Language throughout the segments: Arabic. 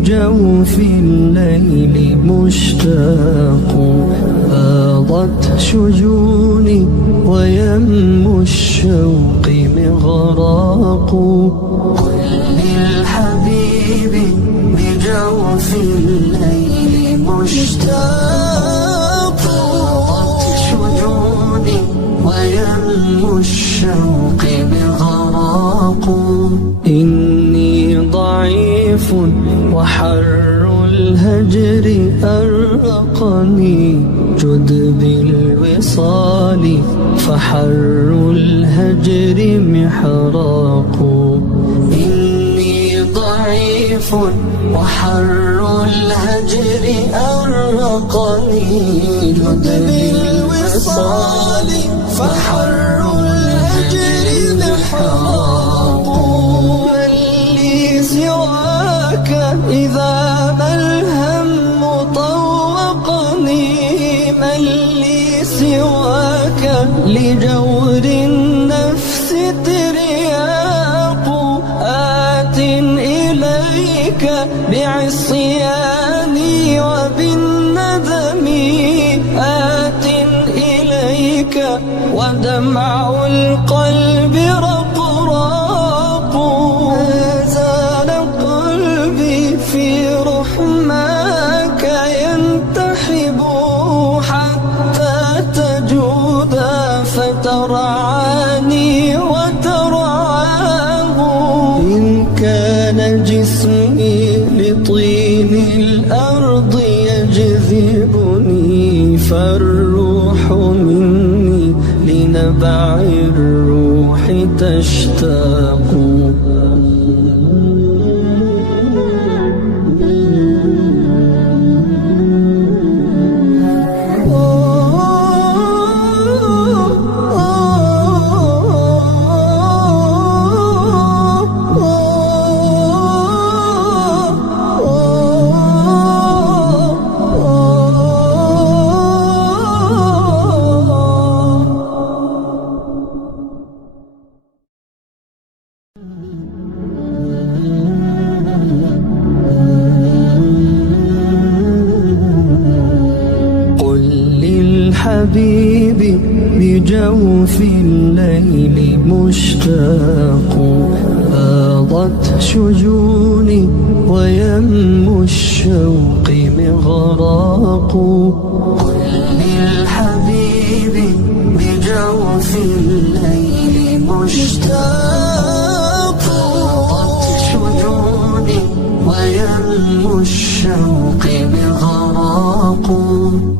بجوف الليل مشتاق، فاضت شجوني ويم الشوق مغراق. قل للحبيب بجوف الليل مشتاق، فاضت شجوني ويم الشوق مغراق. إني ضعيف وحر الهجر أرقني، جد بالوصال فحر الهجر محراق. إني ضعيف وحر الهجر أرقني، جد بالوصال فحر الهجر محراق. من لي سواك إذا ما الهم طوقني، من لي سواك لجور النفس ترياق. آت إليك بعصياني وبالندم، آت إليك ودمع القلب رقراق. ما زال قلبي في رحماك ينتحب، حتى تجود فترعاني وترعاه. إن كان جسمي لطين الأرض يجذبني، فالروح مني لنبع الروح تشتاق. حبيبي بجوف الليل مشتاق، فاضت شجوني ويم الشوق مغراق. قل للحبيب بجوف الليل مشتاق، فاضت شجوني ويم الشوق مغراق.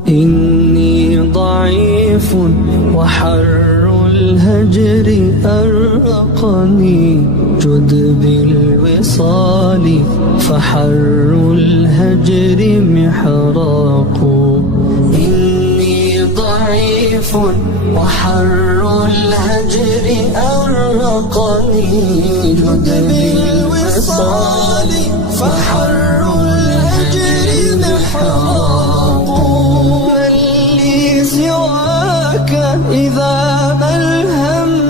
إني ضعيف وحر الهجر أرقني، جد بالوصال فحر الهجر محراق. إني ضعيف وحر الهجر أرقني، جد بالوصال فحر الهجر محراق. من لي سواك إذا ما الهم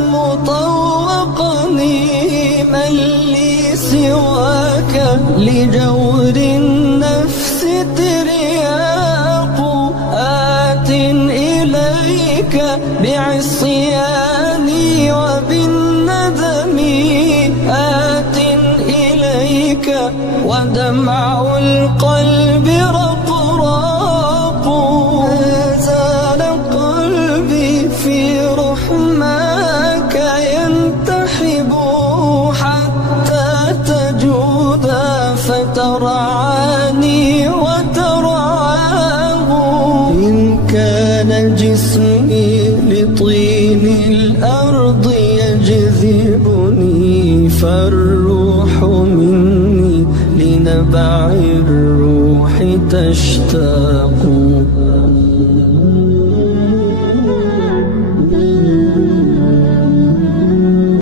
طوقني، من لي سواك لجور النفس ترياق. آت إليك بعصياني وبالندم، آت إليك ودمع القلب رقراق. ما زال قلبي في رحماك ينتحب، حتى تجود فترعاني وترعاه. إن كان جسمي لطين الأرض يجذبني، فالروح مني لنبع الروح تشتاق.